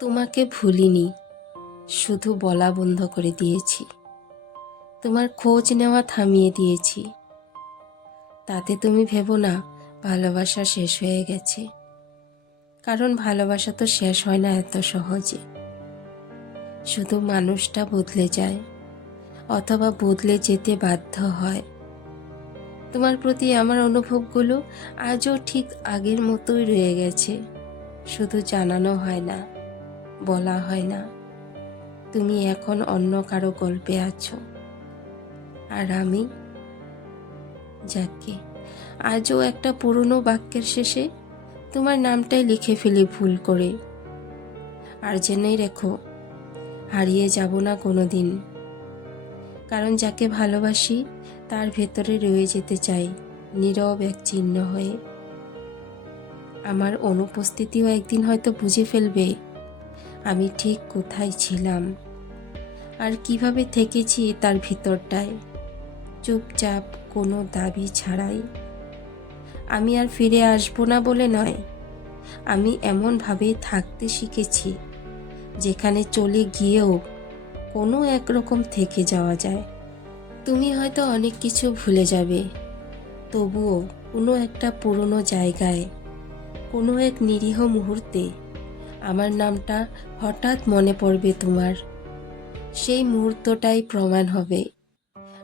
তোমাকে ভুলিনি, শুধু বলা বন্ধ করে দিয়েছি। তোমার খোঁজ নেওয়া থামিয়ে দিয়েছি। তাতে তুমি ভেবো না, ভালোবাসা শেষ হয়ে গেছে। কারণ ভালোবাসা তো শেষ হয় না এত সহজে। শুধু মানুষটা বদলে যায়, অথবা বদলে যেতে বাধ্য হয়। তোমার প্রতি আমার অনুভবগুলো আজও ঠিক আগের মতোই রয়ে গেছে, শুধু জানানো হয় না। বলা হয় না। তুমি এখন অন্য কারও গল্পে আছো। আর আমি যাকে। আজও একটা পুরনো বাক্যের শেষে তোমার নামটাই লিখে ফেলি ভুল করে। আর জেনেই রেখো, হারিয়ে যাব না কোনো দিন কারণ যাকে ভালোবাসি, তার ভেতরে রয়ে যেতে চাই, নীরব এক চিহ্ন হয়ে। আমার অনুপস্থিতিও একদিন হয়তো বুঝে ফেলবে। আমি ঠিক কোথায় ছিলাম? আর কীভাবে থেকেছি তার ভিতরটায়? চুপচাপ কোনো দাবি ছাড়াই। আমি আর ফিরে আসব না বলে নয়। আমি এমনভাবে থাকতে শিখেছি, যেখানে চলে গিয়েও কোনো একরকম থেকে যাওয়া যায়। তুমি হয়তো অনেক কিছু ভুলে যাবে, তবুও কোনো একটা পুরনো জায়গায়, কোনো এক নিরীহ মুহূর্তে আমার নামটা হঠাৎ মনে পড়বে তোমার। সেই মুহূর্তটাই প্রমাণ হবে।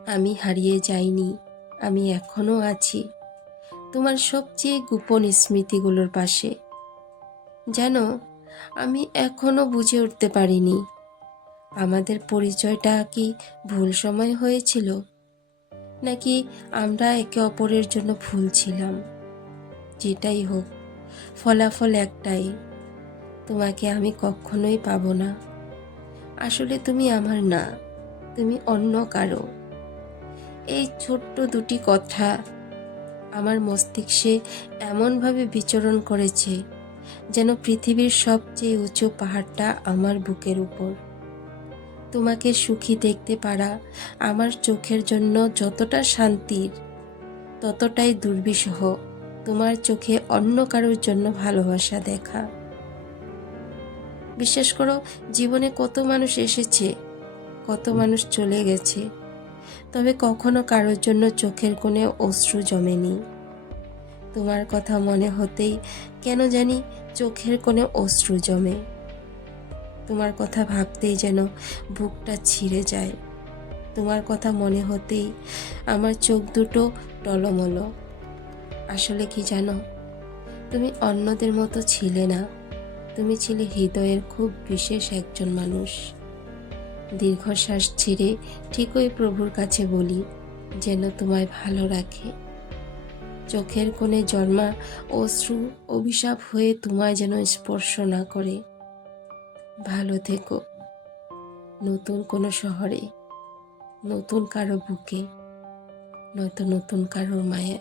আমি হারিয়ে যাইনি, আমি এখনও আছি। তোমার সবচেয়ে গোপন স্মৃতিগুলোর পাশে। যেন আমি এখনও বুঝে উঠতে পারিনি। আমাদের পরিচয়টা কি ভুল সময় হয়েছিল? নাকি আমরা একে অপরের জন্য ভুল ছিলাম? যেটাই হোক, ফলাফল একটাই। তোমাকে আমি কখনোই পাবো না। আসলে তুমি আমার না, তুমি অন্য কারও। এই ছোট্ট দুটি কথা আমার মস্তিষ্কে এমনভাবে বিচরণ করেছে যেন পৃথিবীর সবচেয়ে উঁচু পাহাড়টা আমার বুকের উপর। তোমাকে সুখী দেখতে পারা আমার চোখের জন্য যতটা শান্তির, ততটাই দুর্বিষহ তোমার চোখে অন্য কারোর জন্য ভালোবাসা দেখা। বিশ্বাস করো, জীবনে কত মানুষ এসেছে, কত মানুষ চলে গেছে। তবে কখনো কারোর জন্য চোখের কোণে অশ্রু জমেনি। তোমার কথা মনে হতেই কেন জানি চোখের কোণে অশ্রু জমে। তোমার কথা ভাবতেই যেন বুকটা ছিঁড়ে যায়। তোমার কথা মনে হতেই আমার চোখ দুটো টলমলো। আসলে কি জানো, তুমি অন্যদের মতো ছিলে না। তুমি ছিলে হৃদয়ের খুব বিশেষ একজন মানুষ। দীর্ঘশ্বাস ছেড়ে ঠিকই প্রভুর কাছে বলি, যেন তোমায় ভালো রাখে। চোখের কোণে জন্মা অশ্রু অভিশাপ হয়ে তোমায় যেন স্পর্শ না করে। ভালো থেকো। নতুন কোনো শহরে, নতুন কারও বুকে, নয়তো নতুন কারোর মায়ায়।